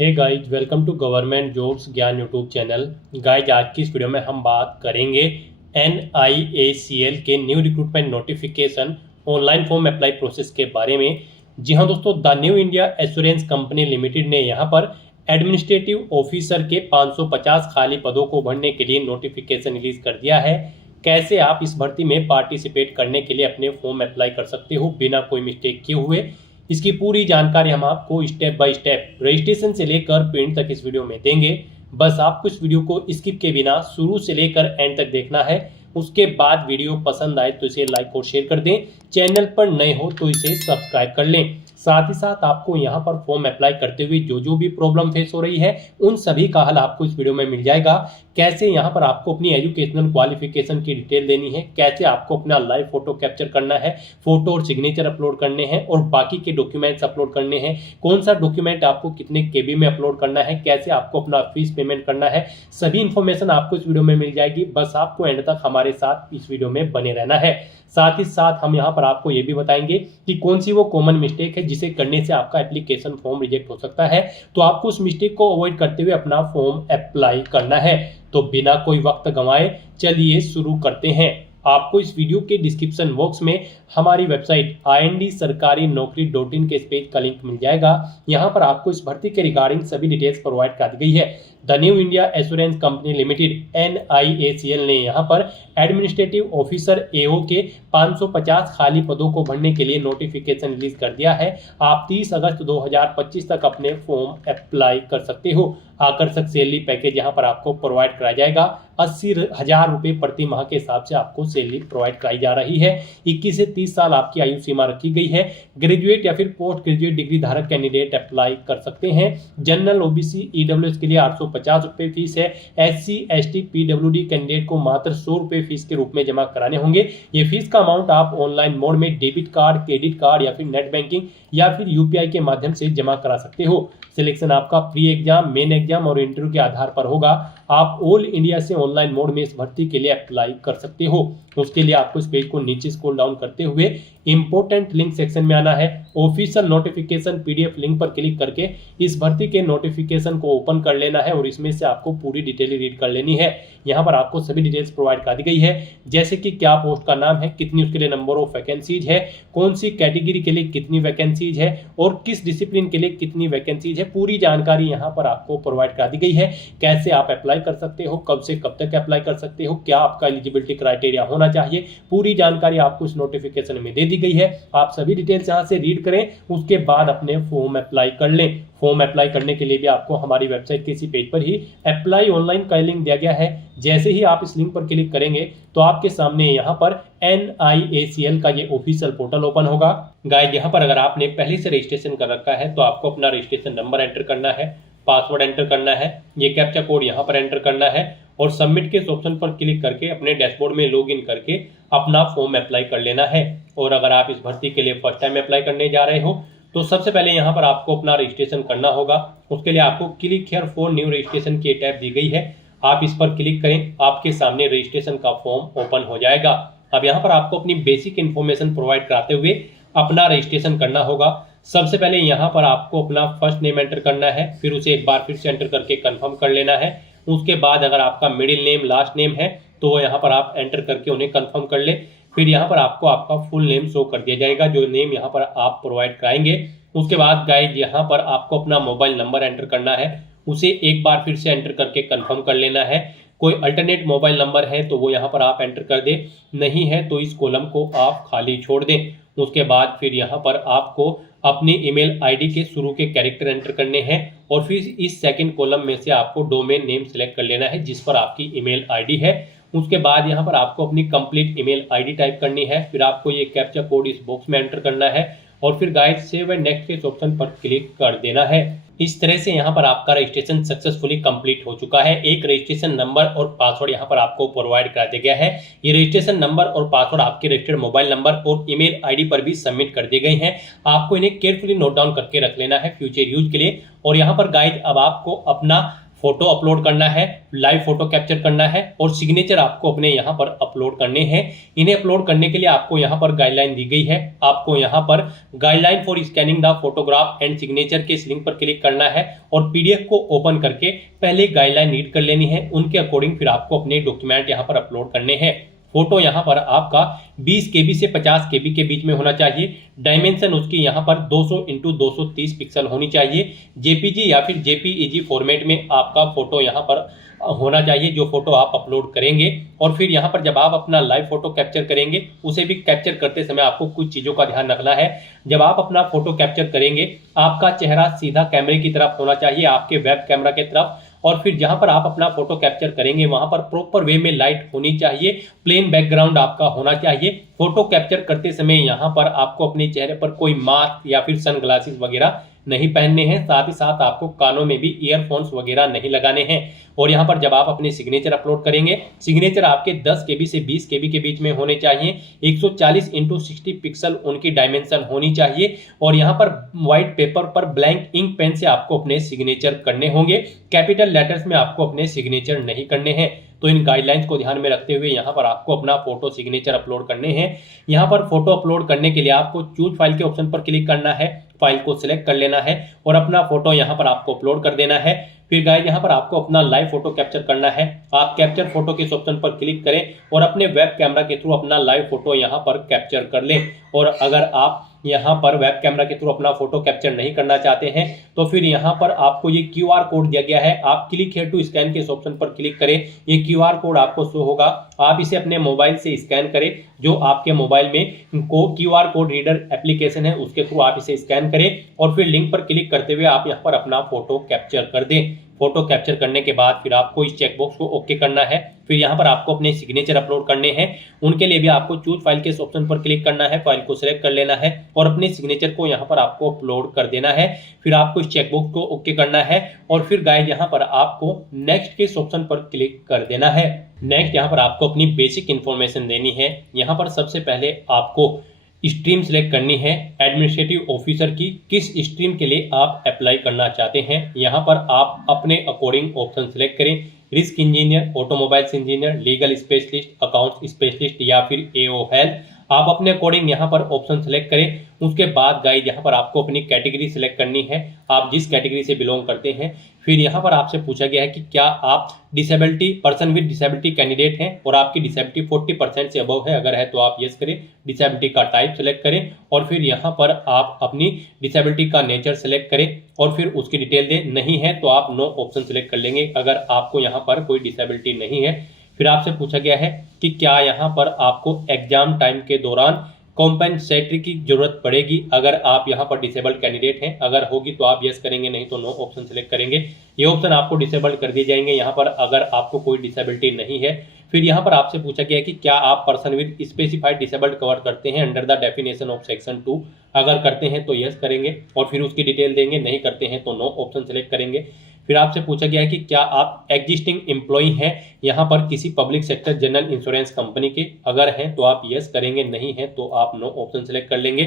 Hey guys, welcome to government jobs Gyan YouTube channel. Guys, आज की इस वीडियो में हम बात करेंगे NIACL के new recruitment notification online form apply process के बारे में। जी हाँ दोस्तों, the new India assurance company limited ने यहाँ पर एडमिनिस्ट्रेटिव ऑफिसर के 550 खाली पदों को भरने के लिए नोटिफिकेशन रिलीज कर दिया है। कैसे आप इस भर्ती में पार्टिसिपेट करने के लिए अपने फॉर्म अप्लाई कर सकते हो बिना कोई मिस्टेक किए हुए, इसकी पूरी जानकारी हम आपको स्टेप बाय स्टेप रजिस्ट्रेशन से लेकर प्रिंट तक इस वीडियो में देंगे। बस आपको इस वीडियो को स्किप के बिना शुरू से लेकर एंड तक देखना है। उसके बाद वीडियो पसंद आए तो इसे लाइक और शेयर कर दें। चैनल पर नए हो तो इसे सब्सक्राइब कर लें। साथ ही साथ आपको यहाँ पर फॉर्म अप्लाई करते हुए जो भी प्रॉब्लम फेस हो रही है उन सभी का हल आपको इस वीडियो में मिल जाएगा। कैसे यहाँ पर आपको अपनी एजुकेशनल क्वालिफिकेशन की डिटेल देनी है, कैसे आपको अपना लाइव फोटो कैप्चर करना है, फोटो और सिग्नेचर अपलोड करने हैं और बाकी के डॉक्यूमेंट्स अपलोड करने हैं, कौन सा डॉक्यूमेंट आपको कितने KB में अपलोड करना है, कैसे आपको अपना फीस पेमेंट करना है, सभी इन्फॉर्मेशन आपको इस वीडियो में मिल जाएगी। बस आपको एंड तक हमारे साथ इस वीडियो में बने रहना है। साथ ही साथ हम यहाँ पर आपको ये भी बताएंगे कि कौन सी वो कॉमन मिस्टेक है जिसे करने से आपका एप्लीकेशन फॉर्म रिजेक्ट हो सकता है। तो आपको उस मिस्टेक को अवॉइड करते हुए अपना फॉर्म अप्लाई करना है। तो बिना कोई वक्त गंवाए चलिए शुरू करते हैं। आपको इस वीडियो के डिस्क्रिप्शन बॉक्स में हमारी वेबसाइट IND-sarkari-naukri.in के इस पेज का लिंक मिल जाएगा। यहाँ पर आपको इस भर्ती के रिगार्डिंग सभी डिटेल्स प्रोवाइड कर दी गई है। The new India assurance company limited NIACL ने यहाँ पर एडमिनिस्ट्रेटिव ऑफिसर AO के 550 खाली पदों को भरने के लिए नोटिफिकेशन रिलीज कर दिया है। आप 30 अगस्त 2025 तक अपने फॉर्म अप्लाई कर सकते हो। आकर्षक सैलरी पैकेज यहाँ पर आपको प्रोवाइड कराया जाएगा। 80,000 रुपये प्रति माह के हिसाब से आपको सैलरी प्रोवाइड कराई जा रही है। 21 से 30 साल आपकी आयु सीमा रखी गई है। ग्रेजुएट या फिर पोस्ट ग्रेजुएट डिग्री धारक कैंडिडेट अप्लाई कर सकते हैं। जनरल OBC EWS के लिए 850 रुपये फीस है। SC ST PWD कैंडिडेट को मात्र 100 रुपये फीस के रूप में जमा कराने होंगे। ये फीस का अमाउंट आप ऑनलाइन मोड में डेबिट कार्ड, क्रेडिट कार्ड या फिर नेट बैंकिंग या फिर UPI के माध्यम से जमा करा सकते हो। सिलेक्शन आपका प्री एग्जाम, मेन एग्जाम और इंटरव्यू के आधार पर होगा। आप ऑल इंडिया से ऑनलाइन मोड में इस भर्ती के लिए अप्लाई कर सकते हो। उसके लिए आपको इस पेज को नीचे स्क्रॉल डाउन करते हुए इंपोर्टेंट लिंक सेक्शन में आना है। ऑफिशियल नोटिफिकेशन PDF लिंक पर क्लिक करके इस भर्ती के नोटिफिकेशन को ओपन कर लेना है और इसमें से आपको पूरी डिटेल रीड कर लेनी है। यहाँ पर आपको सभी डिटेल्स प्रोवाइड कर दी गई है, जैसे कि क्या पोस्ट का नाम है, कितनी उसके लिए नंबर ऑफ वैकेंसीज है, कौन सी कैटेगरी के लिए कितनी वैकेंसीज है और किस डिसिप्लिन के लिए कितनी वैकेंसीज है। पूरी जानकारी यहाँ पर आपको प्रोवाइड कर दी गई है। कैसे आप अप्लाई कर सकते हो, कब से कब तक अप्लाई कर सकते हो, क्या आपका एलिजिबिलिटी क्राइटेरिया होना चाहिए, पूरी जानकारी आपको इस नोटिफिकेशन में दे दी गई है। आप सभी डिटेल्स यहाँ से रीड करें, उसके बाद अपने फॉर्म अप्लाई कर लें। फॉर्म अप्लाई करने के लिए भी आपको हमारी वेबसाइट के इसी पेज पर ही अप्लाई ऑनलाइन का लिंक दिया गया है। जैसे ही आप इस लिंक पर क्लिक करेंगे तो आपके सामने यहाँ पर NIACL का ये ऑफिशियल पोर्टल ओपन होगा। गाइस, यहाँ पर अगर आपने पहले से रजिस्ट्रेशन कर रखा है तो आपको अपना रजिस्ट्रेशन नंबर एंटर करना है, पासवर्ड एंटर करना है, ये कैप्चा कोड यहाँ पर एंटर करना है और सबमिट के इस ऑप्शन पर क्लिक करके अपने डैशबोर्ड में लॉगिन करके अपना फॉर्म अप्लाई कर लेना है। और अगर आप इस भर्ती के लिए फर्स्ट टाइम अप्लाई करने जा रहे हो तो सबसे पहले यहाँ पर आपको अपना रजिस्ट्रेशन करना होगा। उसके लिए आपको click here for new registration की टैब दी गई है, आप इस पर क्लिक करें, आपके सामने रजिस्ट्रेशन का फॉर्म ओपन हो जाएगा। अब यहाँ पर आपको अपनी बेसिक इन्फॉर्मेशन प्रोवाइड कराते हुए अपना रजिस्ट्रेशन करना होगा। सबसे पहले यहाँ पर आपको अपना फर्स्ट नेम एंटर करना है, फिर उसे एक बार फिर से एंटर करके कंफर्म कर लेना है। उसके बाद अगर आपका मिडिल नेम, लास्ट नेम है तो यहाँ पर आप एंटर करके उन्हें कंफर्म कर ले। फिर यहाँ पर आपको आपका फुल नेम शो कर दिया जाएगा, जो नेम यहाँ पर आप प्रोवाइड कराएंगे। उसके बाद गाइस, यहाँ पर आपको अपना मोबाइल नंबर एंटर करना है, उसे एक बार फिर से एंटर करके कंफर्म कर लेना है। कोई अल्टरनेट मोबाइल नंबर है तो वो यहाँ पर आप एंटर कर दें, नहीं है तो इस कॉलम को आप खाली छोड़ दें। उसके बाद फिर यहाँ पर आपको अपनी ईमेल ID के शुरू के कैरेक्टर एंटर करने हैं और फिर इस सेकंड कॉलम में से आपको डोमेन नेम सेलेक्ट कर लेना है जिस पर आपकी ईमेल ID है। उसके बाद यहाँ पर आपको अपनी कंप्लीट ईमेल ID टाइप करनी है, फिर आपको ये कैप्चा कोड इस बॉक्स में एंटर करना है और फिर गाइस सेव एंड नेक्स्ट के इस ऑप्शन पर क्लिक कर देना है। इस तरह से यहाँ पर आपका रजिस्ट्रेशन सक्सेसफुली कंप्लीट हो चुका है। एक रजिस्ट्रेशन नंबर और पासवर्ड यहाँ पर आपको प्रोवाइड करा दिया गया है। ये रजिस्ट्रेशन नंबर और पासवर्ड आपके रजिस्टर्ड मोबाइल नंबर और ईमेल ID पर भी सबमिट कर दिए गए हैं। आपको इन्हें केयरफुली नोट डाउन करके रख लेना है फ्यूचर यूज के लिए। और यहाँ पर गाइड अब आपको अपना फोटो अपलोड करना है, लाइव फोटो कैप्चर करना है और सिग्नेचर आपको अपने यहाँ पर अपलोड करने हैं। इन्हें अपलोड करने के लिए आपको यहाँ पर गाइडलाइन दी गई है। आपको यहाँ पर guideline for scanning the photograph and signature के इस लिंक पर क्लिक करना है और पीडीएफ को ओपन करके पहले गाइडलाइन रीड कर लेनी है। उनके अकॉर्डिंग फिर आपको अपने डॉक्यूमेंट यहाँ पर अपलोड करने हैं। फोटो यहाँ पर आपका 20 KB से 50 KB के बीच में होना चाहिए। डायमेंशन उसकी यहाँ पर 200 × 230 पिक्सल होनी चाहिए। जेपीजी या फिर जेपीईजी फॉर्मेट में आपका फोटो यहाँ पर होना चाहिए जो फोटो आप अपलोड करेंगे। और फिर यहाँ पर जब आप अपना लाइव फोटो कैप्चर करेंगे उसे भी कैप्चर करते समय आपको कुछ चीज़ों का ध्यान रखना है। जब आप अपना फोटो कैप्चर करेंगे आपका चेहरा सीधा कैमरे की तरफ होना चाहिए, आपके वेब कैमरा की तरफ। और फिर जहां पर आप अपना फोटो कैप्चर करेंगे वहां पर प्रॉपर वे में लाइट होनी चाहिए, प्लेन बैकग्राउंड आपका होना चाहिए। फोटो कैप्चर करते समय यहां पर आपको अपने चेहरे पर कोई मास्क या फिर सनग्लासेस वगैरह नहीं पहनने हैं। साथ ही साथ आपको कानों में भी ईयरफोन्स वगैरह नहीं लगाने हैं। और यहाँ पर जब आप अपने सिग्नेचर अपलोड करेंगे, सिग्नेचर आपके 10 KB से 20 KB के बीच में होने चाहिए। 140 × 60 पिक्सल उनकी डायमेंशन होनी चाहिए। और यहाँ पर व्हाइट पेपर पर ब्लैंक इंक पेन से आपको अपने सिग्नेचर करने होंगे। कैपिटल लेटर्स में आपको अपने सिग्नेचर नहीं करने हैं। तो इन गाइडलाइंस को ध्यान में रखते हुए यहाँ पर आपको अपना फोटो सिग्नेचर अपलोड करने हैं। यहाँ पर फोटो अपलोड करने के लिए आपको चूज फाइल के ऑप्शन पर क्लिक करना है, फाइल को सिलेक्ट कर लेना है और अपना फोटो यहाँ पर आपको अपलोड कर देना है। फिर गाइस यहाँ पर आपको अपना लाइव फोटो कैप्चर करना है। आप कैप्चर फोटो के ऑप्शन पर क्लिक करें और अपने वेब कैमरा के थ्रू अपना लाइव फोटो यहाँ पर कैप्चर कर लें। और अगर आप यहाँ पर वेब कैमरा के थ्रू अपना फोटो कैप्चर नहीं करना चाहते हैं तो फिर यहाँ पर आपको ये QR कोड दिया गया है। आप क्लिक हियर टू स्कैन के ऑप्शन पर क्लिक करें, ये QR कोड आपको शो होगा। आप इसे अपने मोबाइल से स्कैन करें, जो आपके मोबाइल में QR कोड रीडर एप्लीकेशन है उसके थ्रू आप इसे स्कैन करें और फिर लिंक पर क्लिक करते हुए आप यहाँ पर अपना फोटो कैप्चर कर दें। फोटो कैप्चर करने के बाद फिर आपको इस चेकबॉक्स को ओके करना है। फिर यहाँ पर आपको अपने सिग्नेचर अपलोड करने हैं। उनके लिए भी आपको चूज फाइल के ऑप्शन पर क्लिक करना है, फाइल को सिलेक्ट कर लेना है और अपने सिग्नेचर को यहाँ पर आपको अपलोड कर देना है। फिर आपको इस चेकबॉक्स को ओके करना है और फिर गाइस यहाँ पर आपको नेक्स्ट के ऑप्शन पर क्लिक कर देना है। नेक्स्ट यहाँ पर आपको अपनी बेसिक इंफॉर्मेशन देनी है। यहाँ पर सबसे पहले आपको स्ट्रीम सेलेक्ट करनी है एडमिनिस्ट्रेटिव ऑफिसर की, किस स्ट्रीम के लिए आप अप्लाई करना चाहते हैं। यहाँ पर आप अपने अकॉर्डिंग ऑप्शन सेलेक्ट करें, risk engineer, automobiles engineer, legal specialist, accounts specialist या फिर AO हेल्थ। आप अपने अकॉर्डिंग यहाँ पर ऑप्शन सेलेक्ट करें। उसके बाद गाइस यहाँ पर आपको अपनी कैटेगरी सेलेक्ट करनी है, आप जिस कैटेगरी से बिलोंग करते हैं। फिर यहाँ पर आपसे पूछा गया है कि क्या आप disability person with disability candidate हैं और आपकी डिसेबिलिटी 40% से अबव है। अगर है तो आप यस करें, डिसेबिलिटी का टाइप सेलेक्ट करें और फिर यहाँ पर आप अपनी डिसेबिलिटी का नेचर सेलेक्ट करें और फिर उसकी डिटेल दें। नहीं है तो आप नो ऑप्शन सेलेक्ट कर लेंगे अगर आपको यहाँ पर कोई डिसेबिलिटी नहीं है। फिर आपसे पूछा गया है कि क्या यहाँ पर आपको एग्जाम टाइम के दौरान कॉम्पेंसेटरी की जरूरत पड़ेगी। अगर आप यहाँ पर डिसेबल्ड कैंडिडेट हैं, अगर होगी तो आप यस करेंगे, नहीं तो नो ऑप्शन सेलेक्ट करेंगे। ये ऑप्शन आपको डिसेबल्ड कर दिए जाएंगे यहाँ पर अगर आपको कोई डिसेबिलिटी नहीं है। फिर यहाँ पर आपसे पूछा गया है कि क्या आप person with specified disabled cover करते हैं under the definition of section 2। अगर करते हैं तो यस करेंगे और फिर उसकी डिटेल देंगे, नहीं करते हैं तो नो ऑप्शन सेलेक्ट करेंगे। फिर आपसे पूछा गया है कि क्या आप एग्जिस्टिंग एम्प्लॉई हैं यहाँ पर किसी public sector general insurance company के। अगर हैं तो आप यस करेंगे, नहीं है तो आप नो ऑप्शन सेलेक्ट कर लेंगे।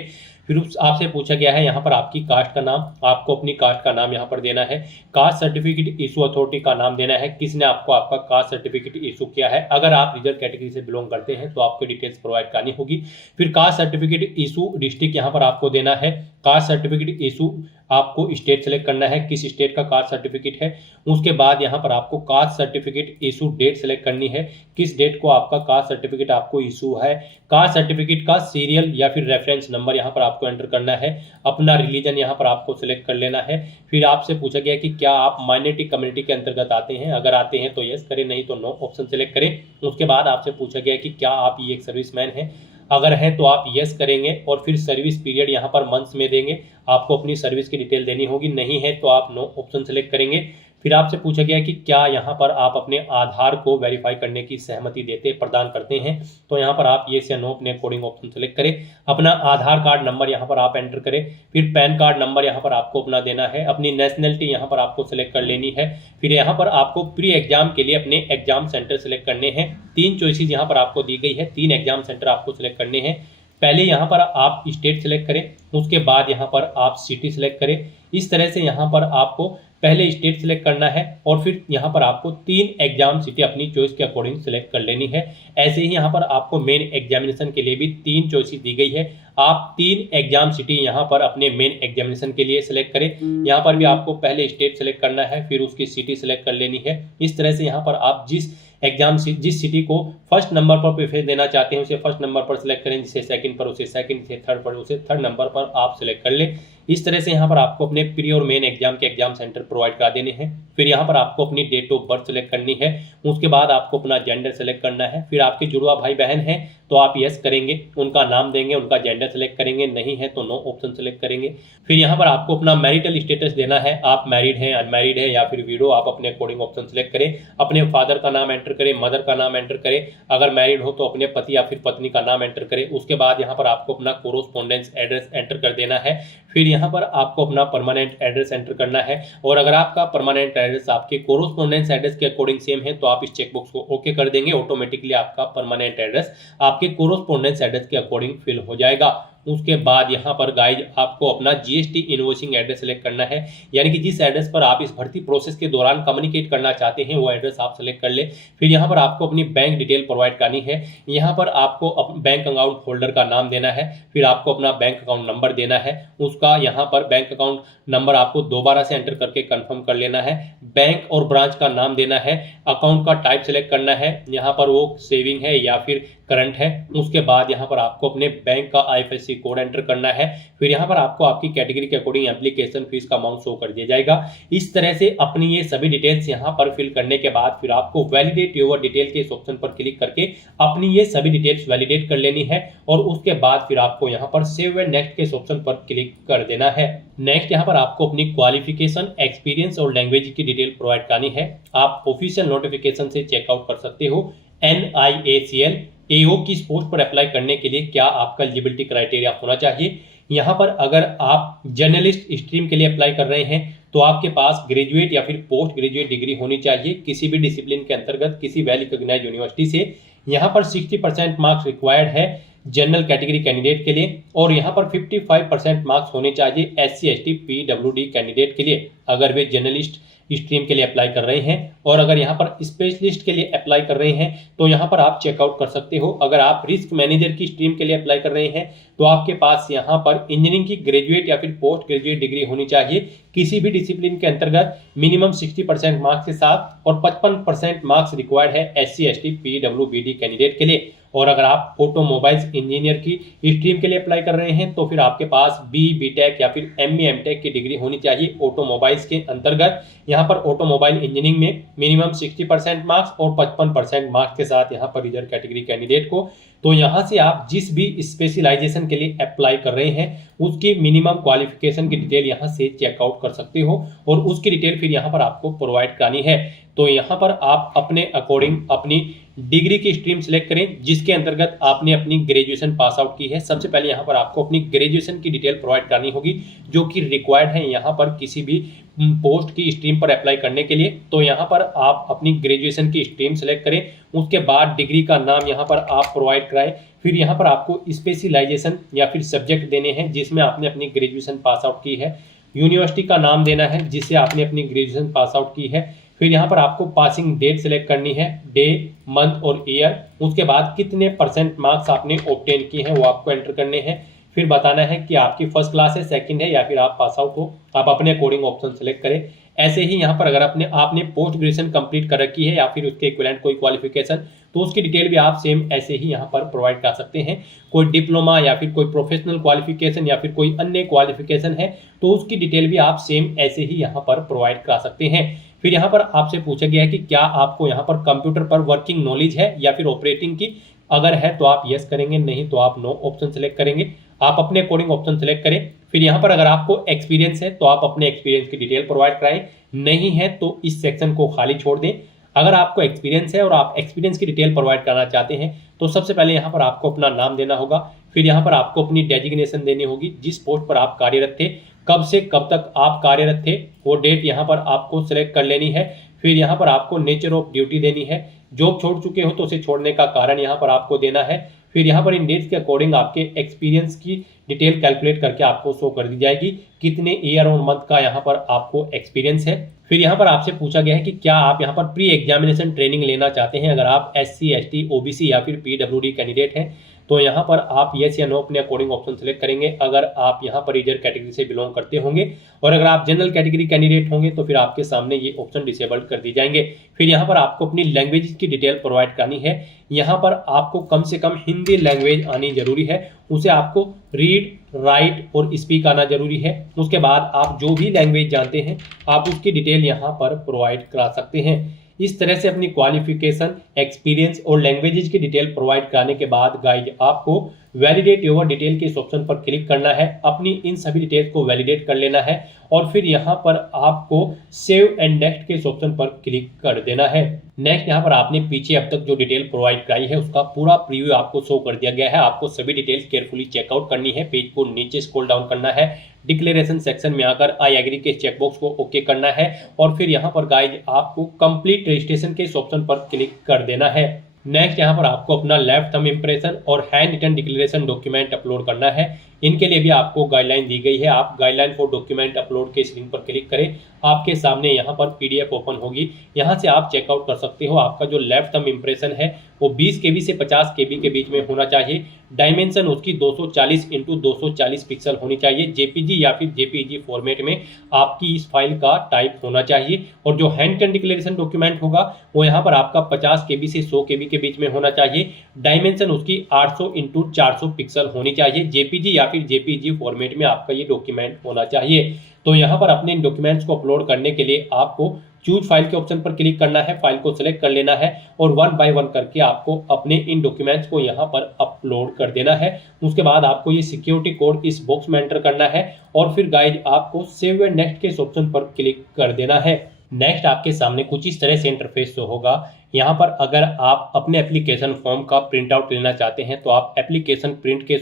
फिर आपसे पूछा गया है यहाँ पर आपकी कास्ट का नाम, आपको अपनी कास्ट का नाम यहाँ पर देना है। कास्ट सर्टिफिकेट इशू अथॉरिटी का नाम देना है, किसने आपको आपका कास्ट सर्टिफिकेट इशू किया है। अगर आप रिजर्व कैटेगरी से बिलोंग करते हैं तो आपको डिटेल्स प्रोवाइड करनी होगी। फिर कास्ट सर्टिफिकेट इशू डिस्ट्रिक्ट यहाँ पर आपको देना है। कास्ट सर्टिफिकेट इशू आपको स्टेट सेलेक्ट करना है, किस स्टेट का कास्ट सर्टिफिकेट है। उसके बाद यहाँ पर आपको caste certificate issue date select करनी है, किस डेट को आपका कास्ट सर्टिफिकेट आपको इशू है। कास्ट सर्टिफिकेट का सीरियल या फिर रेफरेंस नंबर यहाँ पर आपको एंटर करना है। अपना रिलीजन यहाँ पर आपको सिलेक्ट कर लेना है। फिर आपसे पूछा गया कि क्या आप माइनॉरिटी कम्युनिटी के अंतर्गत आते हैं। अगर आते हैं तो यस करें, नहीं तो नो ऑप्शन सेलेक्ट करें। उसके बाद आपसे पूछा गया कि क्या आप ये एक सर्विसमैन हैं। अगर है तो आप यस करेंगे और फिर सर्विस पीरियड यहाँ पर मंथ्स में देंगे, आपको अपनी सर्विस की डिटेल देनी होगी। नहीं है तो आप नो ऑप्शन सेलेक्ट करेंगे। फिर आपसे पूछा गया कि क्या यहाँ पर आप अपने आधार को वेरीफाई करने की सहमति प्रदान करते हैं। तो यहाँ पर आप येस या नो अपने अकॉर्डिंग ऑप्शन सेलेक्ट करें। अपना आधार कार्ड नंबर यहाँ पर आप एंटर करें। फिर पैन कार्ड नंबर यहाँ पर आपको अपना देना है। अपनी नेशनलिटी यहाँ पर आपको सिलेक्ट कर लेनी है। फिर यहाँ पर आपको प्री एग्जाम के लिए अपने एग्जाम सेंटर सेलेक्ट करने हैं। 3 चॉइसेस यहाँ पर आपको दी गई है, 3 एग्जाम सेंटर आपको सिलेक्ट करने हैं। पहले यहाँ पर आप स्टेट सेलेक्ट करें, उसके बाद यहाँ पर आप सिटी सेलेक्ट करें। इस तरह से यहाँ पर आपको पहले स्टेट सेलेक्ट करना है और फिर यहाँ पर आपको 3 एग्जाम सिटी अपनी चॉइस के अकॉर्डिंग सेलेक्ट कर लेनी है। ऐसे ही यहाँ पर आपको मेन एग्जामिनेशन के लिए भी 3 चॉइसेस दी गई है। आप 3 एग्जाम सिटी यहाँ पर अपने मेन एग्जामिनेशन के लिए सेलेक्ट करें। यहाँ पर भी आपको पहले स्टेट सेलेक्ट करना है, फिर उसकी सिटी सेलेक्ट कर लेनी है। इस तरह से यहाँ पर आप जिस सिटी को फर्स्ट नंबर पर प्रेफरेंस देना चाहते हैं उसे फर्स्ट नंबर पर सेलेक्ट करें, जिसे सेकंड पर उसे सेकंड, जिसे थर्ड पर उसे थर्ड नंबर पर आप सेलेक्ट कर लें। इस तरह से यहाँ पर आपको अपने प्री और मेन एग्जाम के एग्जाम सेंटर प्रोवाइड करा देने हैं। फिर यहाँ पर आपको अपनी डेट ऑफ बर्थ सेलेक्ट करनी है, उसके बाद आपको अपना जेंडर सेलेक्ट करना है। फिर आपके जुड़वा भाई बहन हैं तो आप यस करेंगे, उनका नाम देंगे, उनका जेंडर सेलेक्ट करेंगे, नहीं है तो नो ऑप्शन सेलेक्ट करेंगे। फिर यहाँ पर आपको अपना मैरिटल स्टेटस देना है, आप मैरिड हैं, अनमैरिड है या फिर विडो, आप अपने अकॉर्डिंग ऑप्शन सेलेक्ट करें। अपने फादर का नाम एंटर करें, मदर का नाम एंटर करें, अगर मैरिड हो तो अपने पति या फिर पत्नी का नाम एंटर करें। उसके बाद यहाँ पर आपको अपना कोरोस्पोंडेंस एड्रेस एंटर कर देना है। फिर यहाँ पर आपको अपना परमानेंट एड्रेस एंटर करना है, और अगर आपका परमानेंट एड्रेस आपके कोरोस्पोंडेंस एड्रेस के अकॉर्डिंग सेम है तो आप इस चेकबॉक्स को ओके कर देंगे। ऑटोमेटिकली आपका परमानेंट एड्रेस आपके कोरोस्पोंडेंस एड्रेस के अकॉर्डिंग फिल हो जाएगा। उसके बाद यहाँ पर गाइज आपको अपना जीएसटी इनवॉइसिंग एड्रेस सेलेक्ट करना है, यानी कि जिस एड्रेस पर आप इस भर्ती प्रोसेस के दौरान कम्युनिकेट करना चाहते हैं वो एड्रेस आप सेलेक्ट कर ले। फिर यहाँ पर आपको अपनी बैंक डिटेल प्रोवाइड करनी है। यहाँ पर आपको बैंक अकाउंट होल्डर का नाम देना है, फिर आपको अपना बैंक अकाउंट नंबर देना है, उसका यहाँ पर बैंक अकाउंट नंबर आपको दोबारा से एंटर करके कंफर्म कर लेना है। बैंक और ब्रांच का नाम देना है, अकाउंट का टाइप सेलेक्ट करना है, यहाँ पर वो सेविंग है या फिर करंट है। उसके बाद यहाँ पर आपको अपने बैंक का आईएफएससी कोड एंटर करना है। फिर यहाँ पर आपको आपकी कैटेगरी के अकॉर्डिंग एप्लीकेशन फीस का अमाउंट शो कर दिया जाएगा। इस तरह से अपनी ये सभी डिटेल्स यहाँ पर फिल करने के बाद फिर आपको वैलिडेट योर डिटेल के इस ऑप्शन पर क्लिक करके अपनी ये सभी डिटेल्स वैलिडेट कर लेनी है, और उसके बाद फिर आपको यहाँ पर सेव एंड नेक्स्ट के इस ऑप्शन पर क्लिक कर देना है। नेक्स्ट यहाँ पर आपको अपनी क्वालिफिकेशन, एक्सपीरियंस और लैंग्वेज की डिटेल प्रोवाइड करनी है। आप ऑफिशियल नोटिफिकेशन से चेकआउट कर सकते हो NIACL AO की पोस्ट पर अप्लाई करने के लिए क्या आपका एलिजिबिलिटी क्राइटेरिया होना चाहिए। यहाँ पर अगर आप जर्नलिस्ट स्ट्रीम के लिए अप्लाई कर रहे हैं तो आपके पास ग्रेजुएट या फिर पोस्ट ग्रेजुएट डिग्री होनी चाहिए किसी भी डिसिप्लिन के अंतर्गत किसी वेल रिकॉग्नाइज्ड यूनिवर्सिटी से। यहाँ पर 60% मार्क्स रिक्वायर्ड है जनरल कैटेगरी कैंडिडेट के लिए, और यहाँ पर 55% मार्क्स होने चाहिए SC ST PWD कैंडिडेट के लिए अगर वे जर्नलिस्ट स्ट्रीम के लिए अप्लाई कर रहे हैं। और अगर यहाँ पर स्पेशलिस्ट के लिए अप्लाई कर रहे हैं तो यहाँ पर आप चेकआउट कर सकते हो। अगर आप रिस्क मैनेजर की स्ट्रीम के लिए अप्लाई कर रहे हैं तो आपके पास यहाँ पर इंजीनियरिंग की ग्रेजुएट या फिर पोस्ट ग्रेजुएट डिग्री होनी चाहिए किसी भी डिसिप्लिन के अंतर्गत, मिनिमम 60% मार्क्स के साथ, और 55% मार्क्स रिक्वायर्ड है SC ST PWD कैंडिडेट के लिए। और अगर आप ऑटोमोबाइल्स इंजीनियर की स्ट्रीम के लिए अप्लाई कर रहे हैं तो फिर आपके पास BTech या फिर ME MTech की डिग्री होनी चाहिए ऑटोमोबाइल्स के अंतर्गत। यहाँ पर ऑटोमोबाइल इंजीनियरिंग में मिनिमम 60% मार्क्स और 55% मार्क्स के साथ यहाँ पर रिजर्व कैटेगरी कैंडिडेट को। तो यहाँ से आप जिस भी स्पेशलाइजेशन के लिए अप्लाई कर रहे हैं उसकी मिनिमम क्वालिफिकेशन की डिटेल यहाँ से चेकआउट कर सकते हो, और उसकी डिटेल फिर यहाँ पर आपको प्रोवाइड करानी है। तो यहाँ पर आप अपने अकॉर्डिंग अपनी डिग्री की स्ट्रीम सेलेक्ट करें जिसके अंतर्गत आपने अपनी ग्रेजुएशन पास आउट की है। सबसे पहले यहाँ पर आपको अपनी ग्रेजुएशन की डिटेल प्रोवाइड करनी होगी जो कि रिक्वायर्ड है यहाँ पर किसी भी पोस्ट की स्ट्रीम पर अप्लाई करने के लिए। तो यहाँ पर आप अपनी ग्रेजुएशन की स्ट्रीम सेलेक्ट करें, उसके बाद डिग्री का नाम यहाँ पर आप प्रोवाइड कराएं। फिर यहाँ पर आपको स्पेशलाइजेशन या फिर सब्जेक्ट देने हैं जिसमें आपने अपनी ग्रेजुएशन पास आउट की है, यूनिवर्सिटी का नाम देना है जिससे आपने अपनी ग्रेजुएशन पास आउट की है। फिर यहाँ पर आपको पासिंग डेट सेलेक्ट करनी है, डे, मंथ और ईयर। उसके बाद कितने % मार्क्स आपने ऑब्टेन किए हैं वो आपको एंटर करने हैं। फिर बताना है कि आपकी फर्स्ट क्लास है, सेकंड है या फिर आप पास आउट हो। आप अपने अकॉर्डिंग ऑप्शन सेलेक्ट करें। ऐसे ही यहाँ पर अगर आपने पोस्ट ग्रेजुएशन कंप्लीट कर रखी है या फिर उसके इक्विवेलेंट कोई क्वालिफिकेशन तो उसकी डिटेल भी आप सेम ऐसे ही यहाँ पर प्रोवाइड कर सकते हैं। कोई डिप्लोमा या फिर कोई प्रोफेशनल क्वालिफिकेशन या फिर कोई अन्य क्वालिफिकेशन है तो उसकी डिटेल भी आप सेम ऐसे ही यहाँ पर प्रोवाइड करा सकते हैं। फिर यहाँ पर आपसे पूछा गया है कि क्या आपको यहाँ पर कंप्यूटर पर वर्किंग नॉलेज है या फिर ऑपरेटिंग की। अगर है तो आप यस करेंगे, नहीं तो आप नो ऑप्शन सेलेक्ट करेंगे। आप अपने अकॉर्डिंग ऑप्शन सेलेक्ट करें। फिर यहाँ पर अगर आपको एक्सपीरियंस है तो आप अपने एक्सपीरियंस की डिटेल प्रोवाइड कराएं, नहीं है तो इस सेक्शन को खाली छोड़ दें। अगर आपको एक्सपीरियंस है और आप एक्सपीरियंस की डिटेल प्रोवाइड करना चाहते हैं तो सबसे पहले यहाँ पर आपको अपना नाम देना होगा। फिर यहाँ पर आपको अपनी डेजिग्नेशन देनी होगी, जिस पोस्ट पर आप कार्यरत थे, कब से कब तक आप कार्यरत थे वो डेट यहाँ पर आपको सिलेक्ट कर लेनी है। फिर यहाँ पर आपको नेचर ऑफ ड्यूटी देनी है, जॉब छोड़ चुके हो तो उसे छोड़ने का कारण यहाँ पर आपको देना है। फिर यहाँ पर इन डेट्स के अकॉर्डिंग आपके एक्सपीरियंस की डिटेल कैलकुलेट करके आपको शो कर दी जाएगी कितने ईयर और मंथ का यहाँ पर आपको एक्सपीरियंस है। फिर यहाँ पर आपसे पूछा गया है कि क्या आप यहाँ पर प्री एग्जामिनेशन ट्रेनिंग लेना चाहते हैं। अगर आप SC ST OBC या फिर PWD कैंडिडेट हैं तो यहाँ पर आप येस या नो अपने अकॉर्डिंग ऑप्शन सेलेक्ट करेंगे। अगर आप यहाँ पर रिजर्व कैटेगरी से बिलोंग करते होंगे और अगर आप जनरल कैटेगरी कैंडिडेट होंगे तो फिर आपके सामने ये ऑप्शन डिसेबल्ड कर दी जाएंगे। फिर यहाँ पर आपको अपनी लैंग्वेज की डिटेल प्रोवाइड करनी है। यहाँ पर आपको कम से कम हिंदी लैंग्वेज आनी जरूरी है, उसे आपको रीड राइट और स्पीक आना जरूरी है। उसके बाद आप जो भी लैंग्वेज जानते हैं आप उसकी डिटेल यहाँ पर प्रोवाइड करा सकते हैं। इस तरह से अपनी क्वालिफिकेशन, एक्सपीरियंस और लैंग्वेजेस की डिटेल प्रोवाइड कराने के बाद गाइज आपको वैलिडेट योर डिटेल के इस ऑप्शन पर क्लिक करना है। अपनी इन सभी डिटेल्स को वैलिडेट कर लेना है और फिर यहाँ पर आपको सेव एंड नेक्स्ट के इस ऑप्शन पर क्लिक कर देना है। नेक्स्ट यहाँ पर आपने पीछे अब तक जो डिटेल प्रोवाइड कराई है उसका पूरा प्रीव्यू आपको शो कर दिया गया है। आपको सभी डिटेल्स केयरफुली चेकआउट करनी है। पेज को नीचे स्क्रॉल डाउन करना है, डिक्लेरेशन सेक्शन में आकर आई एग्री के चेकबॉक्स को ओके करना है और फिर यहाँ पर गाइज आपको कंप्लीट रजिस्ट्रेशन के इस ऑप्शन पर क्लिक कर देना है। नेक्स्ट यहाँ पर आपको अपना लेफ्ट थंब इंप्रेशन और handwritten declaration document upload करना है। इनके लिए भी आपको गाइडलाइन दी गई है। आप गाइडलाइन फॉर डॉक्यूमेंट अपलोड के इस लिंक पर क्लिक करें, आपके सामने यहाँ पर PDF ओपन होगी। यहाँ से आप चेकआउट कर सकते हो। आपका जो लेफ्ट थंब इंप्रेशन है वो 20 KB से 50 KB के बीच में होना चाहिए। डायमेंशन उसकी 240 × 240 पिक्सल होनी चाहिए। JPG या फिर JPEG फॉर्मेट में आपकी इस फाइल का टाइप होना चाहिए। और जो हैंड रिटन डिक्लेरेशन डॉक्यूमेंट होगा वो यहाँ पर आपका 50 KB से 100 KB के बीच में होना चाहिए। डायमेंशन उसकी 800 × 400 पिक्सल होनी चाहिए। JPG या फिर JPEG फॉर्मेट में आपका ये डॉक्यूमेंट होना चाहिए। तो यहाँ पर अपने इन डॉक्यूमेंट्स को अपलोड करने के लिए आपको चूज फाइल के ऑप्शन पर क्लिक करना है, फाइल को सिलेक्ट कर लेना है और 1 बाय 1 करके आपको अपने इन डॉक्यूमेंट्स को यहाँ पर अपलोड कर देना है। उसके बाद आपको ये सिक्योरिटी कोड इस बॉक्स में एंटर करना है और फिर गाइज आपको सेव एंड नेक्स्ट के इस ऑप्शन पर क्लिक कर देना है। नेक्स्ट आपके सामने कुछ इस तरह से इंटरफेस शो होगा। यहाँ पर अगर आप अपने एप्लीकेशन फॉर्म का प्रिंट आउट लेना चाहते हैं तो आप एप्लीकेशन प्रिंट के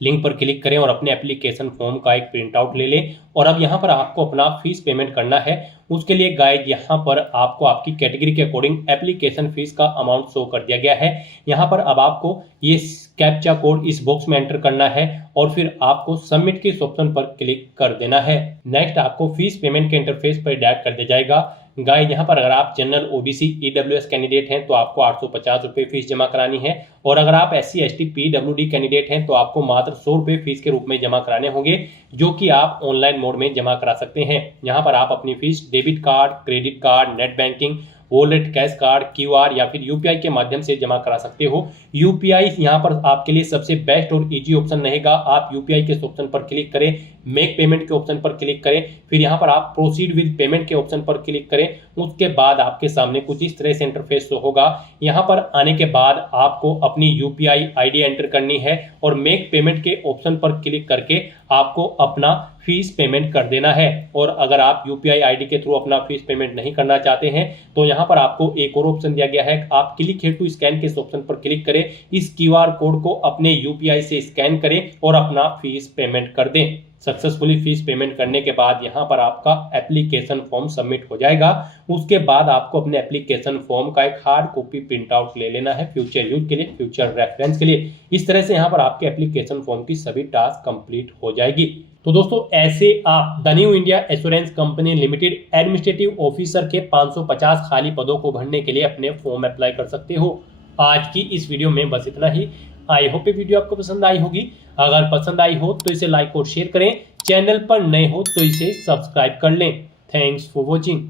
लिंक पर क्लिक करें और अपने एप्लीकेशन फॉर्म का एक प्रिंट आउट ले लें। और अब यहाँ पर आपको अपना फीस पेमेंट करना है। उसके लिए गाइड यहाँ पर आपको आपकी कैटेगरी के अकॉर्डिंग एप्लीकेशन फीस का अमाउंट शो कर दिया गया है। यहाँ पर अब आपको ये कैप्चा कोड इस बॉक्स में एंटर करना है और फिर आपको सबमिट के इस ऑप्शन पर क्लिक कर देना है। नेक्स्ट आपको फीस पेमेंट के इंटरफेस पर डायरेक्ट कर दिया जाएगा। गाइस यहाँ पर अगर आप जनरल OBC EWS कैंडिडेट हैं तो आपको 850 रुपये फीस जमा करानी है और अगर आप SC ST PWD कैंडिडेट हैं तो आपको मात्र 100 रुपये फीस के रूप में जमा कराने होंगे, जो कि आप ऑनलाइन मोड में जमा करा सकते हैं। यहाँ पर आप अपनी fees debit card, credit card, net banking, wallet, cash card, QR या फिर UPI के माध्यम से जमा करा सकते हो। UPI यहाँ पर आपके लिए सबसे बेस्ट और इजी ऑप्शन रहेगा। आप UPI के ऑप्शन पर क्लिक करें, मेक पेमेंट के ऑप्शन पर क्लिक करें, फिर यहाँ पर आप प्रोसीड विद पेमेंट के ऑप्शन पर क्लिक करें। उसके बाद आपके सामने कुछ इस तरह से इंटरफेस होगा। यहाँ पर आने के बाद आपको अपनी UPI ID एंटर करनी है और मेक पेमेंट के ऑप्शन पर क्लिक करके आपको अपना फीस पेमेंट कर देना है। और अगर आप UPI ID के थ्रू अपना फीस पेमेंट नहीं करना चाहते हैं तो यहाँ पर आपको एक और ऑप्शन दिया गया है। आप क्लिक हियर टू स्कैन के ऑप्शन पर क्लिक करें, इस QR कोड को अपने UPI से स्कैन करें और अपना फीस पेमेंट कर दें। सक्सेसफुली फीस पेमेंट करने के बाद यहाँ पर आपका एप्लीकेशन फॉर्म सबमिट हो जाएगा। उसके बाद आपको अपने एप्लीकेशन फॉर्म का एक हार्ड कॉपी प्रिंट आउट ले लेना है फ्यूचर यूज के लिए, फ्यूचर रेफरेंस के लिए। इस तरह से यहाँ पर आपके एप्लीकेशन फॉर्म की सभी टास्क कंप्लीट हो जाएगी। तो दोस्तों ऐसे आप the new India assurance company limited administrative officer के 550 खाली पदों को भरने के लिए अपने फॉर्म अप्लाई कर सकते हो। आज की इस वीडियो में बस इतना ही। आई होप ये वीडियो आपको पसंद आई होगी। अगर पसंद आई हो तो इसे लाइक और शेयर करें। चैनल पर नए हो तो इसे सब्सक्राइब कर लें। Thanks for watching.